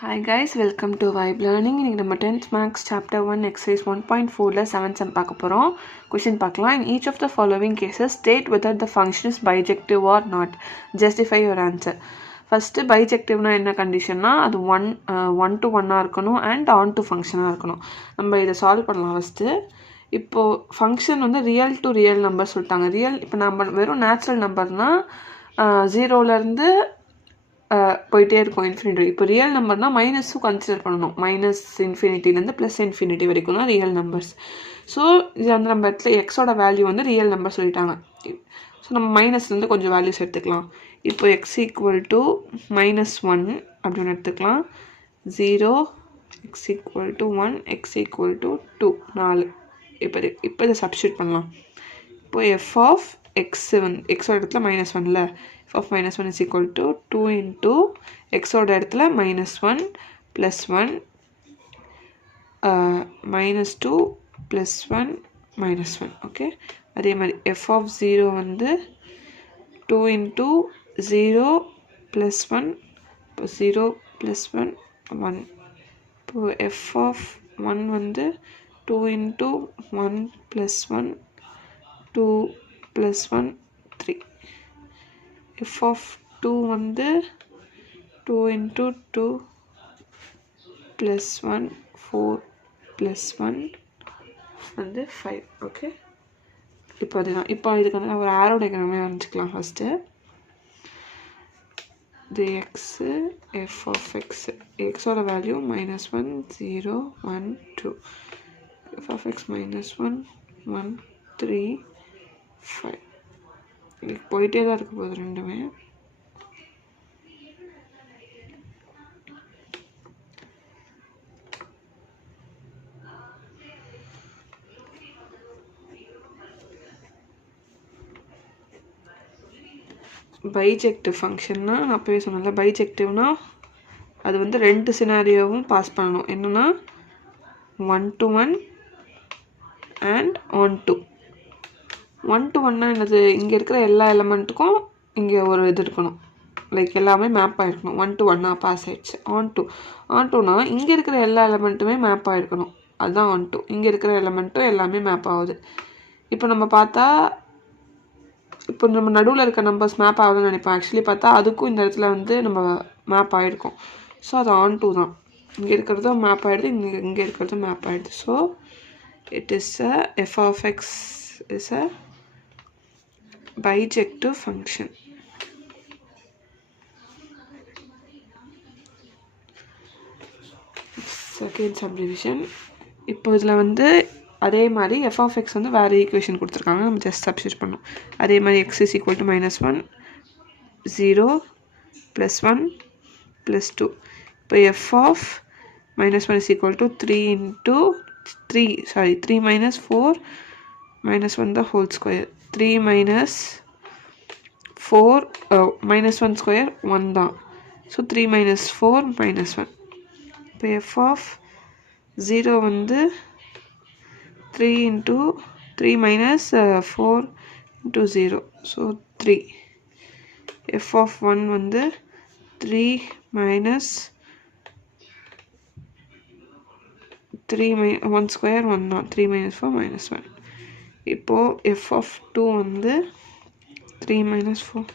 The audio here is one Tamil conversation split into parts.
Hi guys, welcome to Vibe Learning. இன்னைக்கு நம்ம 10th Maths Chapter 1 Exercise 1.4ல 7th sum பார்க்க போகிறோம். கொஷின் பார்க்கலாம். In each of the following cases, state whether the function is bijective or not. Justify your answer. First பைஜெக்டிவ்னா என்ன கண்டிஷன்னா அது ஒன் டு ஒன்னாக இருக்கணும் அண்ட் ஆன் டு ஃபங்க்ஷனாக இருக்கணும். நம்ம இதை சால்வ் பண்ணலாம். ஃபஸ்ட்டு இப்போது ஃபங்க்ஷன் வந்து ரியல் டு ரியல் நம்பர் சொல்லிட்டாங்க. ரியல் இப்போ நம்ம வெறும் நேச்சுரல் நம்பர்னால் 0லேருந்து போயிட்டே இருக்கும் இன்ஃபினிட்டி. இப்போ ரியல் நம்பர்னால் மைனஸும் கன்சிடர் பண்ணணும். மைனஸ் இன்ஃபினிட்டிலேருந்து ப்ளஸ் இன்ஃபினிட்டி வரைக்கும் தான் ரியல் நம்பர்ஸ். ஸோ இது வந்து நம்ம இடத்துல எக்ஸோட வேல்யூ வந்து ரியல் நம்பர் சொல்லிட்டாங்க. ஸோ நம்ம மைனஸ்லேருந்து கொஞ்சம் வேல்யூஸ் எடுத்துக்கலாம். இப்போ எக்ஸ் ஈக்குவல் டு -1 அப்படின்னு எடுத்துக்கலாம். 0 X equal to 1 X equal to 2 4. இப்போ இதை சப்ஸ்டியூட் பண்ணலாம். இப்போ எஃப் ஆஃப் எக்ஸ் வந்து எக்ஸோட இடத்துல -1ல f of -1 is equal to 2 into xோட இடத்துல -1 plus 1 -2 plus 1 -1. ஓகே, அதே மாதிரி f of 0 வந்து 2 into 0 plus 1 இப்போ 0 plus 1 1. இப்போ f of 1 வந்து 2 into 1 plus 1 2 plus 1 3. f of 2 வந்து 2 into 2 plus 1 4 plus 1 வந்து 5. ஓகே, இப்போ அதுதான். இப்போ இதுக்கு வந்து ஒரு ஆரோ டயக்ராமே வரைஞ்சிக்கலாம். ஃபஸ்ட்டு இது எக்ஸு எஃப் ஆஃப் எக்ஸு எக்ஸோட வேல்யூ -1 0 1 2 எஃப் ஆஃப் எக்ஸ் -1 1 3 5. இதுக்கு போயிட்டே தான் இருக்க போகுது ரெண்டுமே. பைஜெக்டிவ் ஃபங்க்ஷன்னா நான் அப்போவே சொன்னேன்ல, பைஜெக்டிவ்னா அது வந்து ரெண்டு சினாரியோவும் பாஸ் பண்ணணும். என்னென்னா 1 to 1 அண்ட் 1 to 1 to 1னா என்னது, இங்கே இருக்கிற எல்லா எலமெண்ட்டுக்கும் இங்கே ஒரு இது இருக்கணும். லைக் எல்லாமே மேப் ஆகிருக்கணும். 1 to 1 பாஸ் ஆகிடுச்சு. ஆன் டூனா இங்கே இருக்கிற எல்லா எலமெண்ட்டுமே மேப் ஆகிருக்கணும். அதுதான் 1 to. இங்கே இருக்கிற எலமெண்ட்டும் எல்லாமே மேப் ஆகுது. இப்போ நம்ம பார்த்தா இப்போ நம்ம நடுவில் இருக்க நம்பர்ஸ் மேப் ஆகுதுன்னு நினைப்போம். ஆக்சுவலி பார்த்தா அதுக்கும் இந்த இடத்துல வந்து நம்ம மேப் ஆகிருக்கோம். ஸோ அது ஆன் டூ தான். இங்கே இருக்கிறதும் மேப் ஆகிடுது, இங்கே இருக்கிறதும் மேப் ஆகிடுது. So it is a F of X is a bijective function. Second subdivision. இப்போ இதில் வந்து அதே மாதிரி எஃப் ஆஃப் எக்ஸ் வந்து வேறு ஈக்குவேஷன் கொடுத்துருக்காங்க. நம்ம ஜஸ்ட் சப்ஸ்டியூட் பண்ணோம். அதே மாதிரி எக்ஸ் இஸ் ஈக்குவல் டு -1 0 + 1 + 2. இப்போ F of -1 is equal to 3 into 3 - 4 -1 the whole square. 3 - 4 -1 square 1 தான். ஸோ 3 - 4 -1. இப்போ எஃப் ஆஃப் 0 வந்து 3 into 3 - 4 into 0. So 3. F of 1 வந்து 3 - 1 square 1 தான். 3 - 4 -1. இப்போது எஃப் ஆஃப் 2 வந்து 3 - 4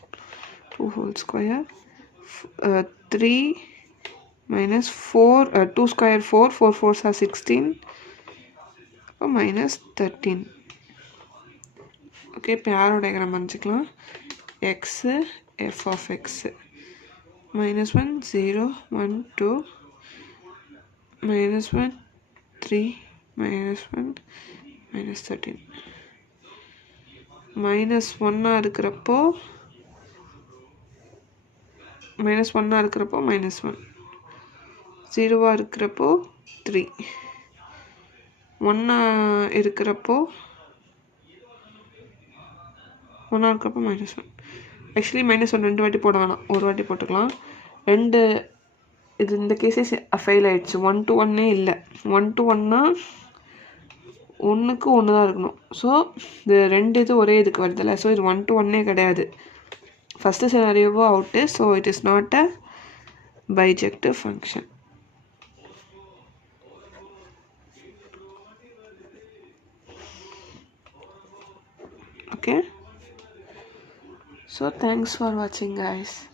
2 whole square 3 - 4 2 square 4 4 4s are 16 -13. ஓகே, இப்போ ஆரோ டயக்ராம் வரைஞ்சிக்கலாம். X f of x -1 0 1 2 -1 3 -1 -13. -1 இருக்கிறப்போ -1 -1 0 இருக்கிறப்போ 3 1 இருக்கிறப்போ -1. ஆக்சுவலி -1 2 வாட்டி போட வேணாம், ஒரு வாட்டி போட்டுக்கலாம். இது இந்த கேஸஸ் ஃபெயில் ஆயிடுச்சு. 1 to 1 இல்லை. 1 to 1னா 1க்கு 1 தான் இருக்கணும். ஸோ இது ரெண்டு இது ஒரே இதுக்கு வருதில்ல. ஸோ இது 1 to 1 கிடையாது. ஃபஸ்ட்டு சினாரியோவோ out. So it is not a bijective function. Okay, so thanks for watching, guys.